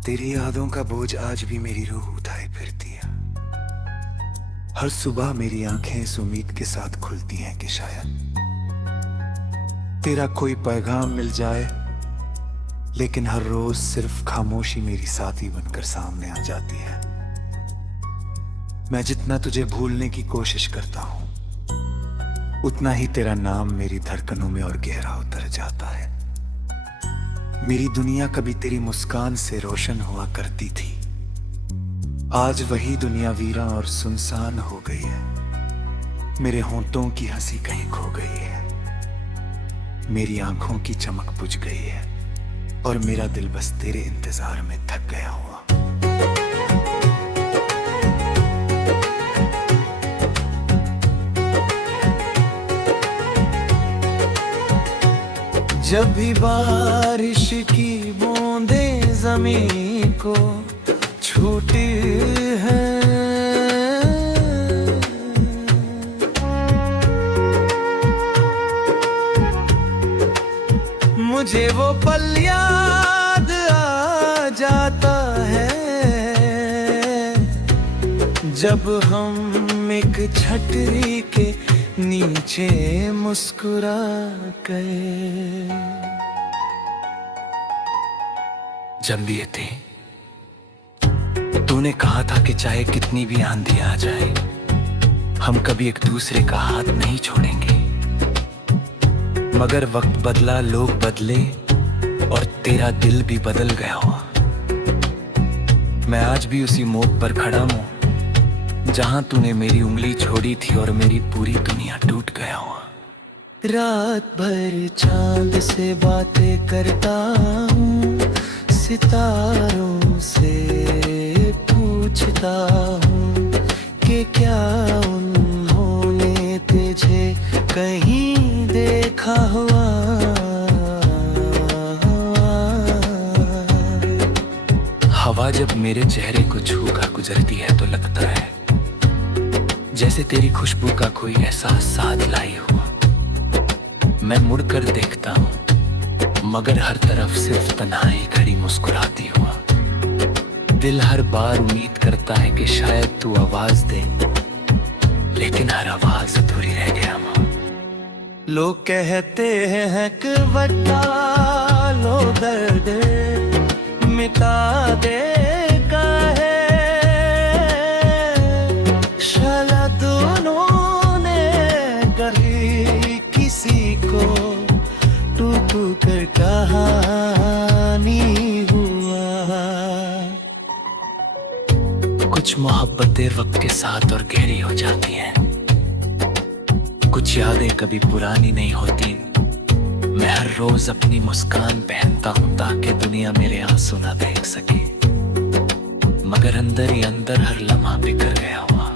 तेरी यादों का बोझ आज भी मेरी रूह उठाए फिरती है। हर सुबह मेरी आंखें इस उम्मीद के साथ खुलती हैं कि शायद तेरा कोई पैगाम मिल जाए, लेकिन हर रोज सिर्फ खामोशी मेरी साथी बनकर सामने आ जाती है। मैं जितना तुझे भूलने की कोशिश करता हूं, उतना ही तेरा नाम मेरी धड़कनों में और गहरा उतर जाता है। मेरी दुनिया कभी तेरी मुस्कान से रोशन हुआ करती थी, आज वही दुनिया वीरान और सुनसान हो गई है। मेरे होंठों की हंसी कहीं खो गई है, मेरी आंखों की चमक बुझ गई है, और मेरा दिल बस तेरे इंतजार में थक गया हुआ। जब भी बारिश की बूंदें जमीन को छूती हैं, मुझे वो पल याद आ जाता है जब हम एक छतरी के नीचे मुस्कुरा गए। जब भी ये थी, तूने कहा था कि चाहे कितनी भी आंधी आ जाए, हम कभी एक दूसरे का हाथ नहीं छोड़ेंगे। मगर वक्त बदला, लोग बदले, और तेरा दिल भी बदल गया हुआ। मैं आज भी उसी मोड़ पर खड़ा हूँ जहां तूने मेरी उंगली छोड़ी थी, और मेरी पूरी दुनिया टूट गया हुआ। रात भर चांद से बातें करता हूँ, सितारों से पूछता हूँ कि क्या उन्होंने तुझे कहीं देखा हुआ। हवा जब मेरे चेहरे को छूकर गुजरती है तो लगता है जैसे तेरी खुशबू का कोई एहसास साथ लाई हुआ। मैं मुड़कर देखता हूँ, मगर हर तरफ सिर्फ तन्हाई खड़ी मुस्कुराती हुआ। दिल हर बार उम्मीद करता है कि शायद तू आवाज दे, लेकिन हर आवाज अधूरी रह गया माँ। लोग कहते हैं कि वटा लो दर्द मिटा देगा है, शायद उन्होंने कभी किसी को टूट कर कहानी हुआ। कुछ मोहब्बतें वक्त के साथ और गहरी हो जाती हैं, कुछ यादें कभी पुरानी नहीं होती। मैं हर रोज अपनी मुस्कान पहनता हूँ ताकि दुनिया मेरे आंसू ना देख सके, मगर अंदर ही अंदर हर लम्हा बिखर गया हुआ।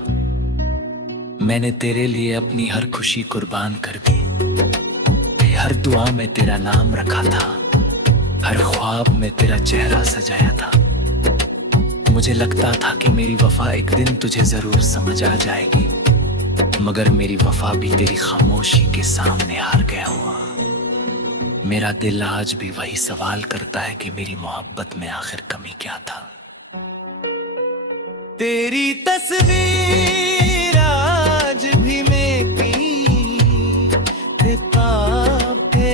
मैंने तेरे लिए अपनी हर खुशी कुर्बान कर दी, हर दुआ में तेरा नाम रखा था, हर ख्वाब में तेरा चेहरा सजाया था। मुझे लगता था कि मेरी वफा एक दिन तुझे जरूर समझ आ जाएगी, मगर मेरी वफा भी तेरी खामोशी के सामने हार गया हुआ। मेरा दिल आज भी वही सवाल करता है कि मेरी मोहब्बत में आखिर कमी क्या था। तेरी तस्वीर आज भी मेरी किताब पे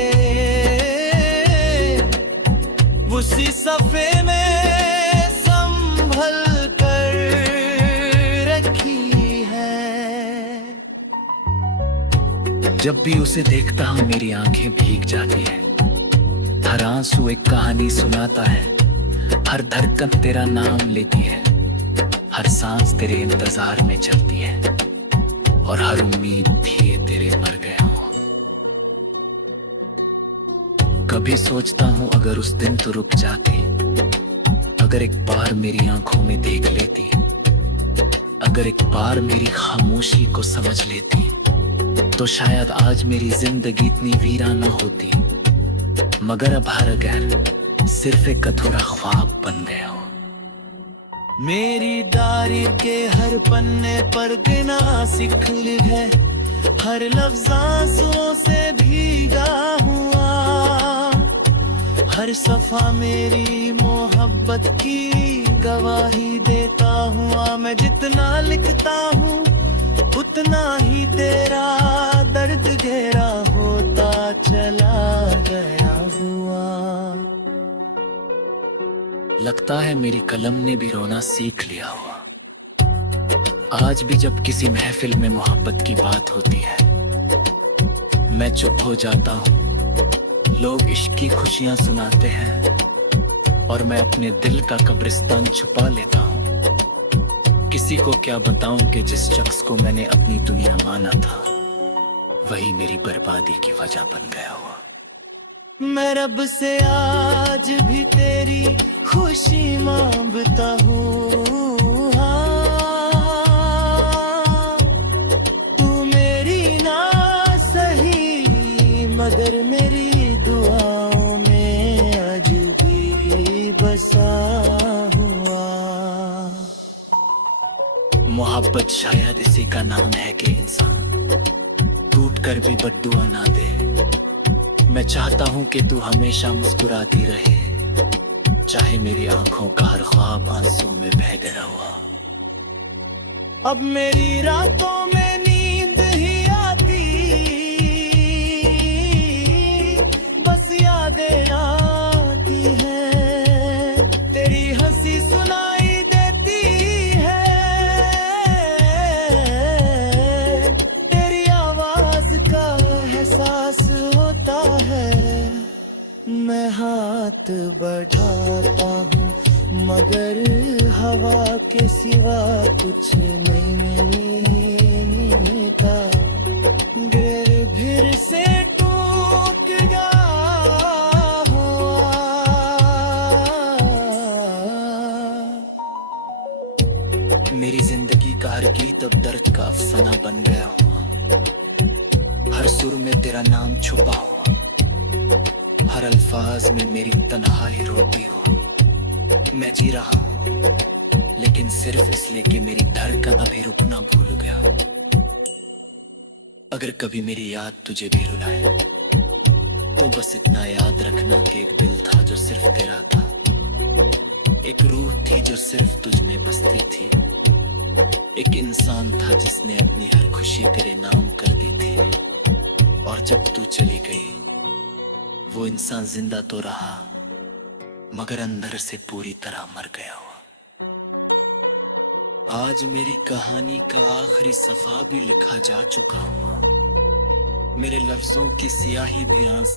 उसी सफ़े में संभल कर रखी है। जब भी उसे देखता हूँ मेरी आंखें भीग जाती है, हर आंसू एक कहानी सुनाता है, हर धड़कन तेरा नाम लेती है, हर सांस तेरे इंतजार में चलती है, और हर उम्मीद भी तेरे मर गया हूँ। कभी सोचता हूँ अगर उस दिन तो रुक जाती, अगर एक बार मेरी आंखों में देख लेती, अगर एक बार मेरी खामोशी को समझ लेती, तो शायद आज मेरी जिंदगी इतनी वीराना होती। मगर अब हर घर सिर्फ एक अधूरा ख्वाब बन गया हो। मेरी डायरी के हर पन्ने पर गिना सिखल है, हर लफ्ज़ आंसुओं से भीगा हुआ, हर हर सफा मेरी मोहब्बत की गवाही देता हूँ। मैं जितना लिखता हूँ उतना ही तेरा दर्द गहरा होता चला गया हुआ। लगता है मेरी कलम ने भी रोना सीख लिया हुआ। आज भी जब किसी महफिल में मोहब्बत की बात होती है मैं चुप हो जाता हूँ। लोग इश्क की खुशियां सुनाते हैं और मैं अपने दिल का कब्रिस्तान छुपा लेता हूँ। किसी को क्या बताऊं कि जिस शख्स को मैंने अपनी दुनिया माना था वही मेरी बर्बादी की वजह बन गया हुआ। मैं रब से आज भी तेरी खुशी मांगता हूँ। तू मेरी ना सही मगर मेरी दुआओं में आज भी बसा हुआ। मोहब्बत शायद इसी का नाम है कि इंसान टूट कर भी बद्दुआ ना दे। मैं चाहता हूँ कि तू हमेशा मुस्कुराती रहे, चाहे मेरी आंखों का हर ख्वाब आंसू में बह गया हुआ। अब मेरी रातों में नींद ही आती, बस यादें आती हैं। तेरी हंसी सुनाई देती है, तेरी आवाज का एहसास होता है। मैं हाथ बढ़ाता हूँ मगर हवा के सिवा कुछ नहीं मिलता। गिर फिर से टूट गया हुआ। मेरी जिंदगी का हर गीत अब दर्द का अफसाना बन गया हुआ। हर सुर में तेरा नाम छुपा हुआ, हर अल्फाज में मेरी तन्हाई रोती हो। मैं जी रहा हूँ लेकिन सिर्फ इसलिए कि मेरी धड़कन अभी रुकना भूल गया। अगर कभी मेरी याद तुझे भी रुलाए तो बस इतना याद रखना कि एक दिल था जो सिर्फ तेरा था, एक रूह थी जो सिर्फ तुझ में बसती थी, एक इंसान था जिसने अपनी हर खुशी तेरे नाम कर दी थी। और जब तू चली गई वो इंसान जिंदा तो रहा मगर अंदर से पूरी तरह मर गया हुआ। आज मेरी कहानी का आखिरी सफा भी लिखा जा चुका हुआ। मेरे लफ्जों की सियाही भी आंसू